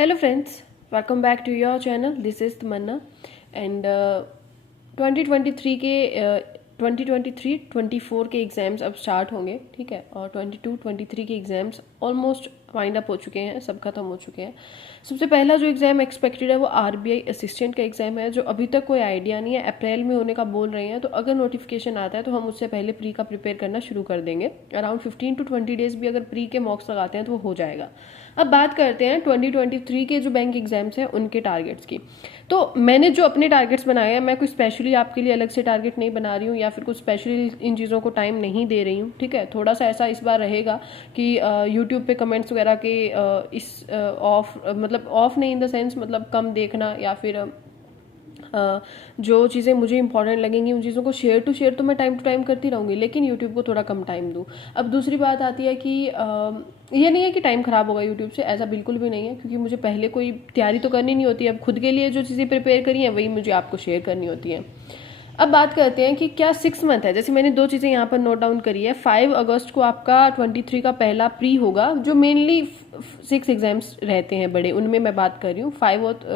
Hello friends, welcome back to your channel. This is Tamanna and 2023 के 2023-24 के exams अब start होंगे, ठीक है। और 22-23 के एग्ज़ाम्स ऑलमोस्ट वाइंड अप हो चुके हैं, सब खत्म हो चुके हैं। सबसे पहला जो एग्ज़ाम एक्सपेक्टेड है वो आरबीआई असिस्टेंट का एग्ज़ाम है, जो अभी तक कोई आइडिया नहीं है, अप्रैल में होने का बोल रहे हैं। तो अगर नोटिफिकेशन आता है तो हम उससे पहले प्री का प्रिपेयर करना शुरू कर देंगे। अराउंड 15 to 20 डेज़ भी अगर प्री के मॉक्स लगाते हैं तो वो हो जाएगा। अब बात करते हैं 2023 के जो बैंक एग्जाम्स हैं उनके टारगेट्स की। तो मैंने जो अपने टारगेट्स बनाए हैं, मैं कोई स्पेशली आपके लिए अलग से टारगेट नहीं बना रही हूँ या फिर कुछ स्पेशली इन चीज़ों को टाइम नहीं दे रही हूँ, ठीक है। थोड़ा सा ऐसा इस बार रहेगा कि यूट्यूब पे कमेंट्स वगैरह के इस मतलब ऑफ नहीं इन द सेंस मतलब कम देखना, या फिर जो चीज़ें मुझे इंपॉर्टेंट लगेंगी उन चीज़ों को शेयर टू शेयर तो मैं टाइम टू टाइम करती रहूँगी, लेकिन यूट्यूब को थोड़ा कम टाइम दूँ। अब दूसरी बात आती है कि ये नहीं है कि टाइम ख़राब होगा यूट्यूब से, ऐसा बिल्कुल भी नहीं है, क्योंकि मुझे पहले कोई तैयारी तो करनी नहीं होती। अब खुद के लिए जो चीज़ें प्रिपेयर करी हैं वही मुझे आपको शेयर करनी होती हैं। अब बात करते हैं कि क्या 6 मंथ है। जैसे मैंने दो चीज़ें यहाँ पर नोट डाउन करी है। 5 अगस्त को आपका 23 का पहला प्री होगा, जो मेनली 6 एग्जाम्स रहते हैं बड़े, उनमें मैं बात कर रही हूँ। 5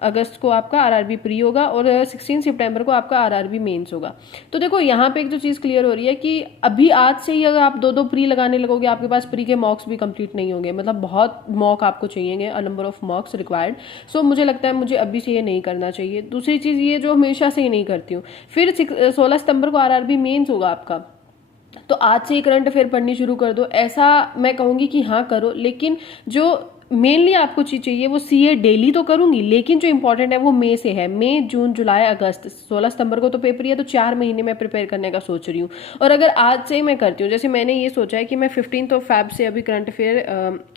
अगस्त को आपका आरआरबी प्री होगा और 16 सितंबर को आपका आरआरबी मेंस होगा। तो देखो यहाँ पे एक जो चीज़ क्लियर हो रही है कि अभी आज से ही अगर आप दो प्री लगाने लगोगे, आपके पास प्री के मॉक्स भी कंप्लीट नहीं होंगे, मतलब बहुत मॉक आपको चाहिए, a number of mocks required. So मुझे लगता है मुझे अभी से ये नहीं करना चाहिए। दूसरी चीज़ ये जो हमेशा से ही नहीं करती हूँ, फिर 16 सितंबर को आरआरबी मेंस होगा आपका, तो आज से ही करंट अफेयर पढ़नी शुरू कर दो। ऐसा मैं कहूँगी कि हाँ करो, लेकिन जो मेनली आपको चीज़ चाहिए वो सीए डेली तो करूँगी, लेकिन जो इंपॉर्टेंट है वो मई से है। मई, जून, जुलाई, अगस्त, 16 सितंबर को तो पेपर ही है, तो 4 महीने में प्रिपेयर करने का सोच रही हूँ। और अगर आज से ही मैं करती हूँ, जैसे मैंने ये सोचा है कि मैं 15 फ़रवरी से अभी करंट अफेयर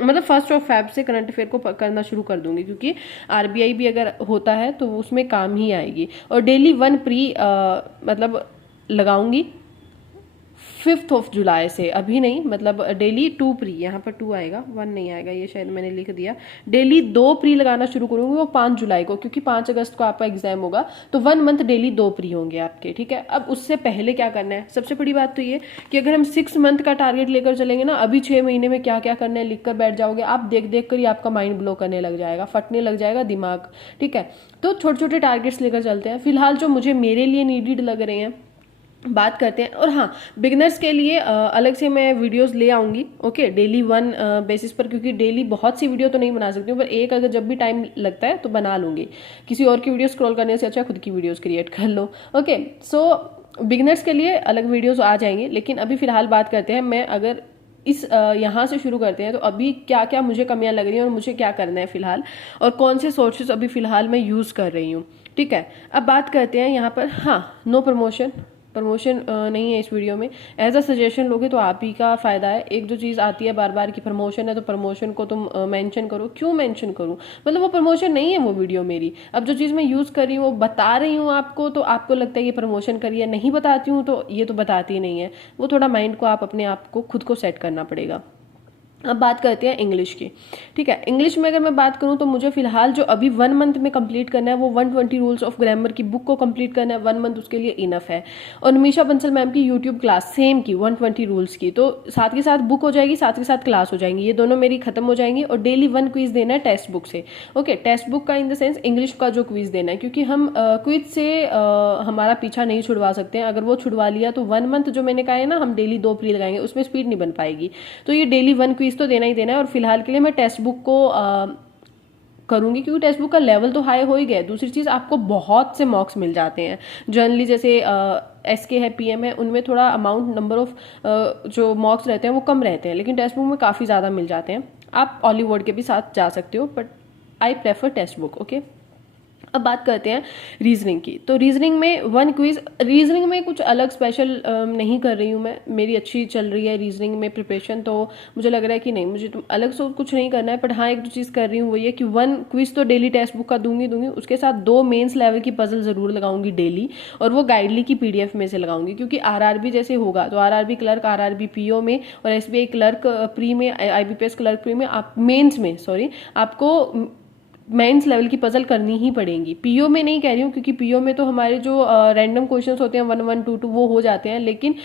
मतलब 1 फ़रवरी से करंट अफेयर को करना शुरू कर दूंगी, क्योंकि आरबीआई भी अगर होता है तो उसमें काम ही आएगी। और डेली 1 प्री मतलब लगाऊंगी 5 जुलाई से, अभी नहीं, मतलब डेली 2 प्री, यहाँ पर 2 आएगा, 1 नहीं आएगा, ये शायद मैंने लिख दिया। डेली 2 प्री लगाना शुरू करूँगी, वो 5 जुलाई को, क्योंकि 5 अगस्त को आपका एग्जाम होगा, तो 1 मंथ डेली 2 प्री होंगे आपके, ठीक है। अब उससे पहले क्या करना है, सबसे बड़ी बात तो ये कि अगर हम 6 मंथ का टारगेट लेकर चलेंगे ना, अभी 6 महीने में क्या क्या करना है लिख कर बैठ जाओगे, आप देख देख कर ही आपका माइंड ब्लो करने लग जाएगा, फटने लग जाएगा दिमाग, ठीक है। तो छोटे छोटे टारगेट्स लेकर चलते हैं फिलहाल, जो मुझे मेरे लिए नीडेड लग रहे हैं बात करते हैं। और हाँ, बिगनर्स के लिए अलग से मैं वीडियोस ले आऊँगी, ओके, डेली 1 बेसिस पर, क्योंकि डेली बहुत सी वीडियो तो नहीं बना सकती हूँ, पर एक अगर जब भी टाइम लगता है तो बना लूँगी। किसी और की वीडियो स्क्रॉल करने से अच्छा खुद की वीडियोस क्रिएट कर लो, ओके। सो बिगनर्स के लिए अलग वीडियोस आ जाएंगे, लेकिन अभी फिलहाल बात करते हैं, मैं अगर इस यहाँ से शुरू करते हैं तो अभी क्या क्या मुझे कमियां लग रही हैं और मुझे क्या करना है फिलहाल, और कौन से सोर्सेज अभी फिलहाल मैं यूज़ कर रही हूँ, ठीक है। अब बात करते हैं यहाँ पर, हाँ, नो प्रमोशन नहीं है इस वीडियो में। एज अ सजेशन लोगे तो आप ही का फ़ायदा है। एक जो चीज़ आती है बार बार की प्रमोशन है, तो प्रमोशन को तुम मेंशन करो। क्यों मेंशन करूँ, मतलब वो प्रमोशन नहीं है वो वीडियो मेरी। अब जो चीज़ मैं यूज़ कर रही हूँ वो बता रही हूँ आपको, तो आपको लगता है ये प्रमोशन करिए, नहीं बताती हूँ तो ये तो बताती नहीं है। वो थोड़ा माइंड को आप अपने आप को खुद को सेट करना पड़ेगा। अब बात करते हैं इंग्लिश की, ठीक है। इंग्लिश में अगर मैं बात करूं तो मुझे फिलहाल जो अभी 1 मंथ में कंप्लीट करना है वो 120 रूल्स ऑफ ग्रामर की बुक को कंप्लीट करना है। 1 मंथ उसके लिए इनफ है। और निमिषा बंसल मैम की यूट्यूब क्लास सेम की 120 रूल्स की, तो साथ के साथ बुक हो जाएगी, साथ के साथ क्लास हो जाएंगी, ये दोनों मेरी खत्म हो जाएंगी। और डेली 1 क्विज देना है टेक्स्ट बुक से, ओके। टेक्स्ट बुक का इन द सेंस इंग्लिश का जो क्विज देना है, क्योंकि हम क्विज से हमारा पीछा नहीं छुड़वा सकते हैं। अगर वो छुड़वा लिया तो 1 मंथ जो मैंने कहा है ना, हम डेली 2 प्री लगाएंगे, उसमें स्पीड नहीं बन पाएगी। तो ये डेली 1 क्विज तो देना ही देना है। और फिलहाल के लिए मैं टेक्स्ट बुक को करूंगी, क्योंकि टेक्स्ट बुक का लेवल तो हाई हो ही गया। दूसरी चीज़, आपको बहुत से मॉक्स मिल जाते हैं जनरली, जैसे एसके है, पीएम है, उनमें थोड़ा अमाउंट नंबर ऑफ जो मॉक्स रहते हैं वो कम रहते हैं, लेकिन टेक्स्ट बुक में काफ़ी ज़्यादा मिल जाते हैं। आप ऑलीवर्ड के भी साथ जा सकते हो, but I prefer text book, okay. अब बात करते हैं रीजनिंग की। तो रीजनिंग में 1 क्विज, रीजनिंग में कुछ अलग स्पेशल नहीं कर रही हूँ मैं, मेरी अच्छी चल रही है रीजनिंग में प्रिपरेशन, तो मुझे लग रहा है कि नहीं, मुझे तो अलग से कुछ नहीं करना है। पर हाँ, एक जो चीज़ कर रही हूँ वो ये कि 1 क्विज तो डेली टेक्स्ट बुक का दूंगी, उसके साथ 2 मेंस लेवल की पजल जरूर लगाऊंगी डेली, और वो गाइडली की पीडीएफ में से लगाऊंगी, क्योंकि आरआरबी जैसे होगा तो आरआरबी क्लर्क, आरआरबी पीओ में और एसबीआई क्लर्क प्री में, आईबीपीएस क्लर्क प्री में, आप मेंस में, सॉरी, आपको मेंस लेवल की पजल करनी ही पड़ेगी। पीओ में नहीं कह रही हूँ, क्योंकि पीओ में तो हमारे जो रैंडम क्वेश्चंस होते हैं 1 1 2 2 वो हो जाते हैं, लेकिन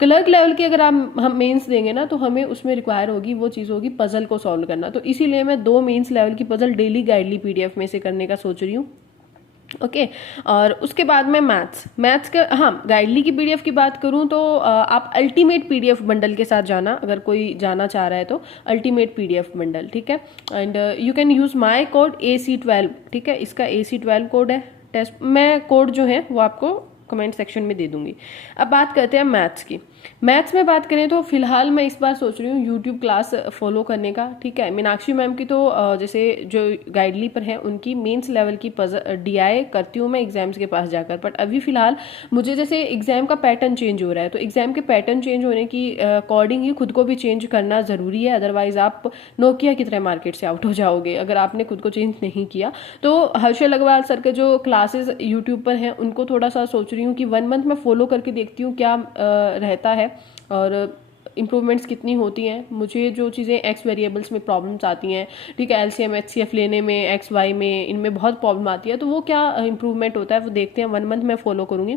क्लर्क लेवल की अगर हम मेंस देंगे ना, तो हमें उसमें रिक्वायर होगी वो चीज़ होगी पजल को सॉल्व करना। तो इसीलिए मैं 2 मेंस लेवल की पजल डेली गाइडली पीडीएफ में से करने का सोच रही हूँ। ओके और उसके बाद में मैथ्स के, हाँ, गाइडली की पीडीएफ की बात करूँ तो आप अल्टीमेट पीडीएफ बंडल के साथ जाना, अगर कोई जाना चाह रहा है तो अल्टीमेट पीडीएफ बंडल, ठीक है। And you can use my code AC12, ठीक है, इसका AC12 कोड है। टेस्ट मैं कोड जो है वो आपको कमेंट सेक्शन में दे दूंगी। अब बात करते हैं मैथ्स की। मैथ्स में बात करें तो फिलहाल मैं इस बार सोच रही हूँ यूट्यूब क्लास फॉलो करने का, ठीक है। मीनाक्षी मैम की तो जैसे जो गाइडली पर है उनकी मेंस लेवल की DI करती हूँ मैं एग्जाम्स के पास जाकर, बट अभी फिलहाल मुझे जैसे एग्जाम का पैटर्न चेंज हो रहा है, तो एग्जाम के पैटर्न चेंज होने की अकॉर्डिंग ही खुद को भी चेंज करना ज़रूरी है। अदरवाइज आप नोकिया की तरह मार्केट से आउट हो जाओगे अगर आपने खुद को चेंज नहीं किया। तो हर्षल अग्रवाल सर के जो क्लासेस यूट्यूब पर हैं उनको थोड़ा सा सोच रही हूँ कि 1 मंथ मैं फॉलो करके देखती हूँ क्या रहता है और इम्प्रूवमेंट्स कितनी होती हैं। मुझे जो चीज़ें एक्स वेरिएबल्स में प्रॉब्लम्स आती हैं, ठीक है, LCM HCF लेने में, XY में, इनमें बहुत प्रॉब्लम आती है, तो वो क्या इम्प्रूवमेंट होता है वो देखते हैं। 1 मंथ मैं फॉलो करूँगी।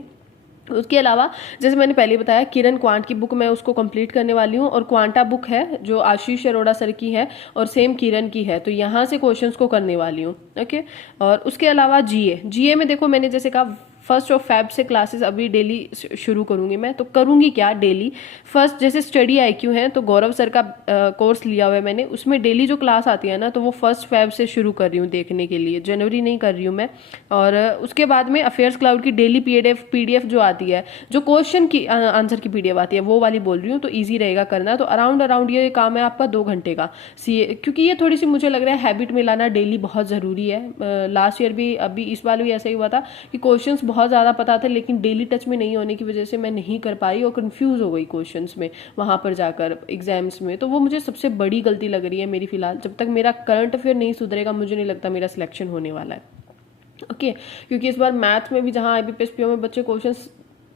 उसके अलावा जैसे मैंने पहले बताया किरण क्वांट की बुक मैं उसको कंप्लीट करने वाली हूँ, और क्वांटा बुक है जो आशीष अरोड़ा सर की है और सेम किरण की है, तो यहाँ से क्वेश्चंस को करने वाली हूँ। ओके और उसके अलावा जीए में देखो मैंने जैसे कहा 1 फ़रवरी से क्लासेस अभी डेली शुरू करूंगी मैं। तो करूंगी क्या डेली, फर्स्ट जैसे स्टडी IQ है तो गौरव सर का कोर्स लिया हुआ है मैंने, उसमें डेली जो क्लास आती है ना तो वो 1 फ़रवरी से शुरू कर रही हूँ देखने के लिए, जनवरी नहीं कर रही हूँ मैं। और उसके बाद में अफेयर्स क्लाउड की डेली पीडीएफ जो आती है, जो क्वेश्चन की आंसर की पीडीएफ आती है वो वाली बोल रही हूँ, तो ईजी रहेगा करना। तो अराउंड ये काम है आपका 2 घंटे का CA, क्योंकि ये थोड़ी सी मुझे लग रहा है हैबिट में लाना डेली बहुत ज़रूरी है। लास्ट ईयर भी, अभी इस बार भी ऐसा ही हुआ था कि क्वेश्चंस बहुत ज़्यादा पता थे लेकिन डेली टच में नहीं होने की वजह से मैं नहीं कर पाई और कंफ्यूज हो गई क्वेश्चंस में वहाँ पर जाकर एग्जाम्स में। तो वो मुझे सबसे बड़ी गलती लग रही है मेरी फिलहाल। जब तक मेरा करंट अफेयर नहीं सुधरेगा मुझे नहीं लगता मेरा सिलेक्शन होने वाला है। ओके क्योंकि इस बार मैथ्स में भी जहाँ IBPS PO में बच्चे क्वेश्चंस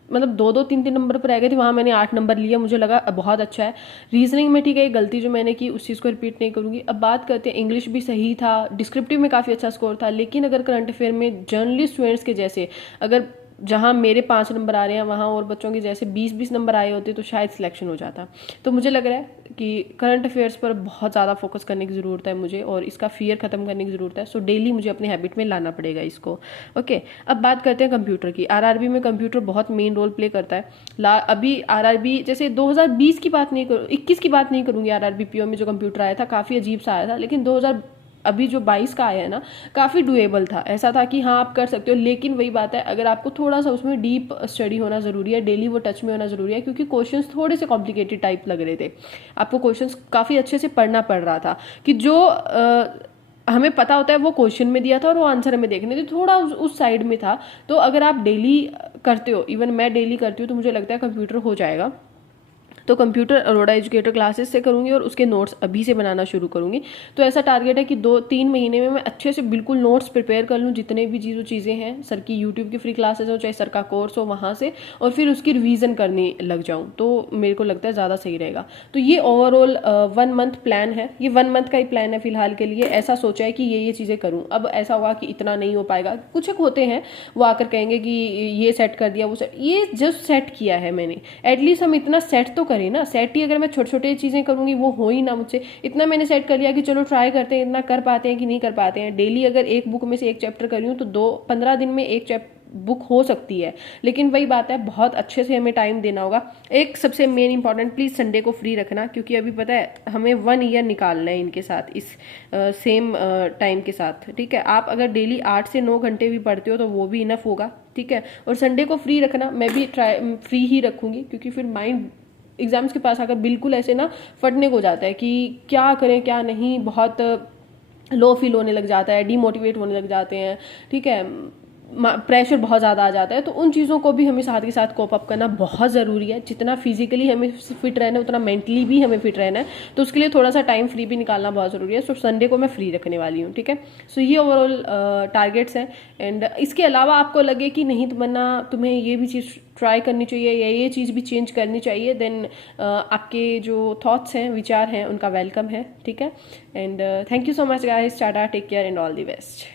मतलब 2-2 3-3 नंबर पर रह गए थे, वहाँ मैंने 8 नंबर लिया, मुझे लगा बहुत अच्छा है। रीजनिंग में ठीक है, गलती जो मैंने की उस चीज़ को रिपीट नहीं करूँगी। अब बात करते हैं, इंग्लिश भी सही था, डिस्क्रिप्टिव में काफ़ी अच्छा स्कोर था, लेकिन अगर करंट अफेयर में जर्नलिस्ट स्टूडेंट्स के जैसे अगर जहाँ मेरे 5 नंबर आ रहे हैं वहाँ और बच्चों के जैसे 20-20 नंबर आए होते तो शायद सिलेक्शन हो जाता। तो मुझे लग रहा है कि करंट अफेयर्स पर बहुत ज़्यादा फोकस करने की ज़रूरत है मुझे, और इसका फियर ख़त्म करने की ज़रूरत है। सो डेली मुझे अपने हैबिट में लाना पड़ेगा इसको। ओके अब बात करते हैं कंप्यूटर की। RRB में कंप्यूटर बहुत मेन रोल प्ले करता है। अभी RRB जैसे 2020 की बात नहीं करूँ, 21 की बात नहीं करूँगी, RRB PO में जो कंप्यूटर आया था काफ़ी अजीब सा आया था, लेकिन अभी जो 22 का आया है ना काफ़ी डुएबल था। ऐसा था कि हाँ आप कर सकते हो, लेकिन वही बात है अगर आपको थोड़ा सा उसमें डीप स्टडी होना ज़रूरी है, डेली वो टच में होना ज़रूरी है, क्योंकि क्वेश्चंस थोड़े से कॉम्प्लिकेटेड टाइप लग रहे थे। आपको क्वेश्चंस काफ़ी अच्छे से पढ़ना पड़ रहा था कि जो हमें पता होता है वो क्वेश्चन में दिया था और वो आंसर हमें देखने थे, थोड़ा उस साइड में था। तो अगर आप डेली करते हो, इवन मैं डेली करती हूँ, तो मुझे लगता है कंप्यूटर हो जाएगा। तो कंप्यूटर अरोड़ा एजुकेटर क्लासेस से करूँगी और उसके नोट्स अभी से बनाना शुरू करूँगी। तो ऐसा टारगेट है कि 2-3 महीने में मैं अच्छे से बिल्कुल नोट्स प्रिपेयर कर लूँ, जितने भी चीज़ें हैं, सर की यूट्यूब की फ्री क्लासेस हो चाहे सर का कोर्स हो वहाँ से, और फिर उसकी रिवीजन करने लग जाऊँ, तो मेरे को लगता है ज़्यादा सही रहेगा। तो ये ओवरऑल 1 मंथ प्लान है, ये 1 मंथ का ही प्लान है फिलहाल के लिए। ऐसा सोचा है कि ये चीज़ें करूँ। अब ऐसा होगा कि इतना नहीं हो पाएगा, कुछ एक होते हैं वो आकर कहेंगे कि ये सेट कर दिया, वो सेट, ये जस्ट सेट किया है मैंने, एटलीस्ट हम इतना सेट तो करें ना। सेट ही अगर मैं छोटे छोटे चीज़ें करूँगी वो हो ही ना मुझसे, इतना मैंने सेट कर लिया कि चलो ट्राई करते हैं, इतना कर पाते हैं कि नहीं कर पाते हैं। डेली अगर एक बुक में से एक चैप्टर कर रही हूँ तो 15 दिन में एक बुक हो सकती है, लेकिन वही बात है बहुत अच्छे से हमें टाइम देना होगा। एक सबसे मेन इंपॉर्टेंट, प्लीज़ संडे को फ्री रखना, क्योंकि अभी पता है हमें 1 ईयर निकालना है इनके साथ, इस सेम टाइम के साथ, ठीक है। आप अगर डेली 8 से 9 घंटे भी पढ़ते हो तो वो भी इनफ होगा, ठीक है। और संडे को फ्री रखना, मैं भी फ्री ही रखूँगी, क्योंकि फिर माइंड एग्जाम्स के पास आकर बिल्कुल ऐसे ना फटने को जाता है कि क्या करें क्या नहीं, बहुत लो फील होने लग जाता है, डीमोटिवेट होने लग जाते हैं, ठीक है, प्रेशर बहुत ज़्यादा आ जाता है। तो उन चीज़ों को भी हमें साथ के साथ कोप अप करना बहुत ज़रूरी है। जितना फिजिकली हमें फिट रहना है उतना मेंटली भी हमें फिट रहना है, तो उसके लिए थोड़ा सा टाइम फ्री भी निकालना बहुत ज़रूरी है। सो संडे को मैं फ्री रखने वाली हूँ, ठीक है। सो ये ओवरऑल टारगेट्स हैं। एंड इसके अलावा आपको लगे कि नहीं तुम्हें ये भी चीज़ ट्राई करनी चाहिए या ये चीज़ भी चेंज करनी चाहिए, देन आपके जो थॉट्स हैं, विचार हैं, उनका वेलकम है, ठीक है। And thank you so much guys, tata, take care and all the best.